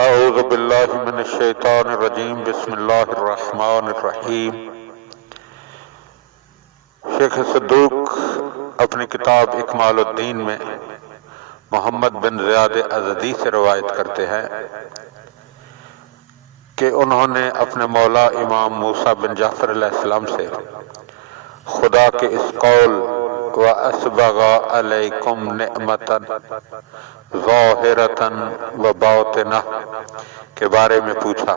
اعوذ باللہ من الشیطان الرجیم بسم اللہ الرحمن الرحیم۔ شیخ صدوق اپنی کتاب اکمال الدین میں محمد بن زیاد ازدی سے روایت کرتے ہیں کہ انہوں نے اپنے مولا امام موسیٰ بن جعفر علیہ السلام سے خدا کے اس قول وَأَسْبَغَ عَلَيْكُمْ نِعْمَةً ظَاهِرَةً وَبَاطِنَةً کے بارے میں پوچھا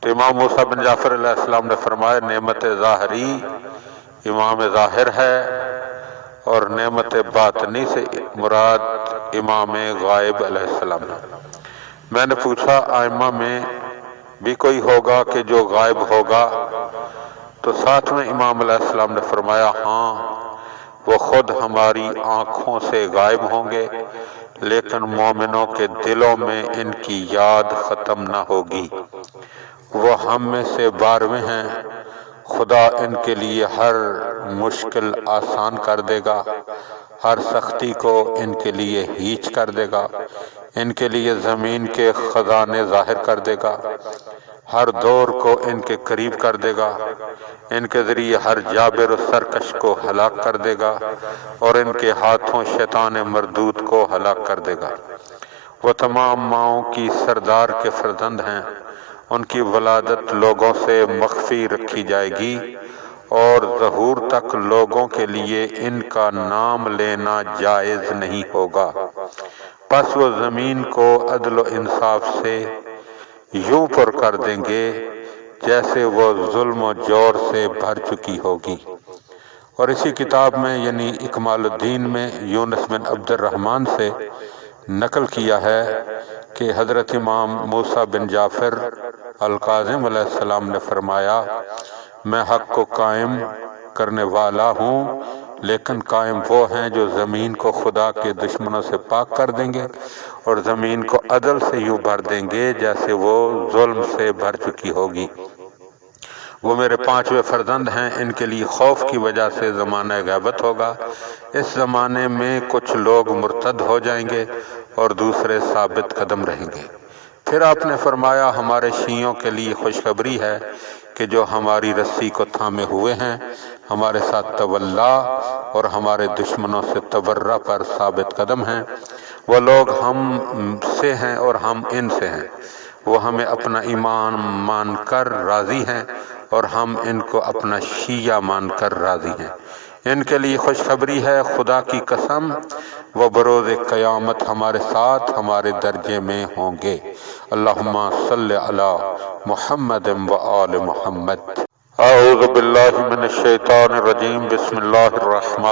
تو امام موسیٰ بن جعفر علیہ السلام نے فرمایا نعمت ظاہری امام ظاہر ہے اور نعمت باطنی سے مراد امام غائب علیہ السلام ہے۔ میں نے پوچھا ائمہ میں بھی کوئی ہوگا کہ جو غائب ہوگا؟ تو ساتھ میں امام علیہ السلام نے فرمایا ہاں، وہ خود ہماری آنکھوں سے غائب ہوں گے لیکن مومنوں کے دلوں میں ان کی یاد ختم نہ ہوگی۔ وہ ہم میں سے 12ویں ہیں، خدا ان کے لیے ہر مشکل آسان کر دے گا، ہر سختی کو ان کے لیے ہیچ کر دے گا، ان کے لیے زمین کے خزانے ظاہر کر دے گا، ہر دور کو ان کے قریب کر دے گا، ان کے ذریعے ہر جابر و سرکش کو ہلاک کر دے گا اور ان کے ہاتھوں شیطان مردود کو ہلاک کر دے گا۔ وہ تمام ماؤں کی سردار کے فرزند ہیں، ان کی ولادت لوگوں سے مخفی رکھی جائے گی اور ظہور تک لوگوں کے لیے ان کا نام لینا جائز نہیں ہوگا۔ پس وہ زمین کو عدل و انصاف سے یوں پر کر دیں گے جیسے وہ ظلم و جور سے بھر چکی ہوگی۔ اور اسی کتاب میں یعنی اکمال الدین میں یونس بن عبد الرحمن سے نقل کیا ہے کہ حضرت امام موسیٰ بن جعفر الکاظم علیہ السلام نے فرمایا میں حق کو قائم کرنے والا ہوں، لیکن قائم وہ ہیں جو زمین کو خدا کے دشمنوں سے پاک کر دیں گے اور زمین کو عدل سے یوں بھر دیں گے جیسے وہ ظلم سے بھر چکی ہوگی۔ وہ میرے 5ویں فرزند ہیں، ان کے لیے خوف کی وجہ سے زمانہ غیبت ہوگا۔ اس زمانے میں کچھ لوگ مرتد ہو جائیں گے اور دوسرے ثابت قدم رہیں گے۔ پھر آپ نے فرمایا ہمارے شیعوں کے لیے خوشخبری ہے کہ جو ہماری رسی کو تھامے ہوئے ہیں، ہمارے ساتھ تولا اور ہمارے دشمنوں سے تبرہ پر ثابت قدم ہیں۔ وہ لوگ ہم سے ہیں اور ہم ان سے ہیں، وہ ہمیں اپنا ایمان مان کر راضی ہیں اور ہم ان کو اپنا شیعہ مان کر راضی ہیں۔ ان کے لیے خوشخبری ہے خدا کی قسم وہ بروز قیامت ہمارے ساتھ ہمارے درجے میں ہوں گے۔ اللہم صلی علی محمد و آل محمد۔ اعوذ باللہ من الشیطان الرجیم بسم اللہ الرحمن